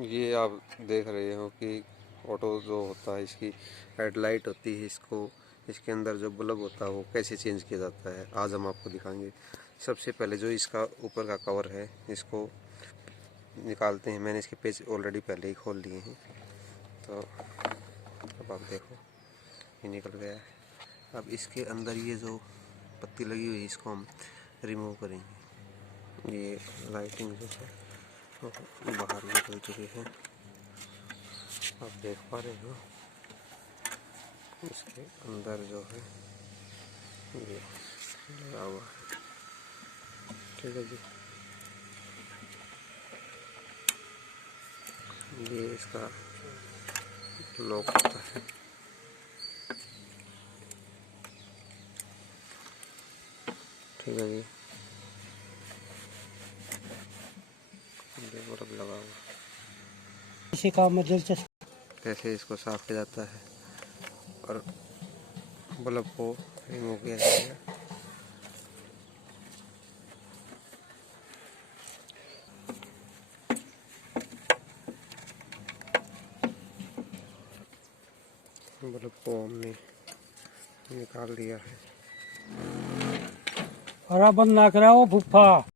ये आप देख रहे हो कि ऑटो जो होता है इसकी हेडलाइट होती है, इसको इसके अंदर जो बल्ब होता है वो कैसे चेंज किया जाता है आज हम आपको दिखाएंगे। सबसे पहले जो इसका ऊपर का कवर है इसको निकालते हैं। मैंने इसके पेज ऑलरेडी पहले ही खोल लिए हैं, तो अब आप देखो ये निकल गया है। अब इसके अंदर ये जो पत्ती लगी हुई है इसको हम रिमूव करेंगे। ये लाइटिंग जो है बाहर निकल चुकी है, आप देख पा रहे हो। इसके अंदर जो है ये लगा हुआ है, ठीक है जी। ये इसका लॉक होता है, ठीक है जी। बल्ब लगा हुआ, इसी काम में दिलचस्प। कैसे इसको साफ किया जाता है और बल्ब को रिमूव किया जाएगा। बल्ब को हमने निकाल लिया है। बंद ना कराओ फुफ्फा।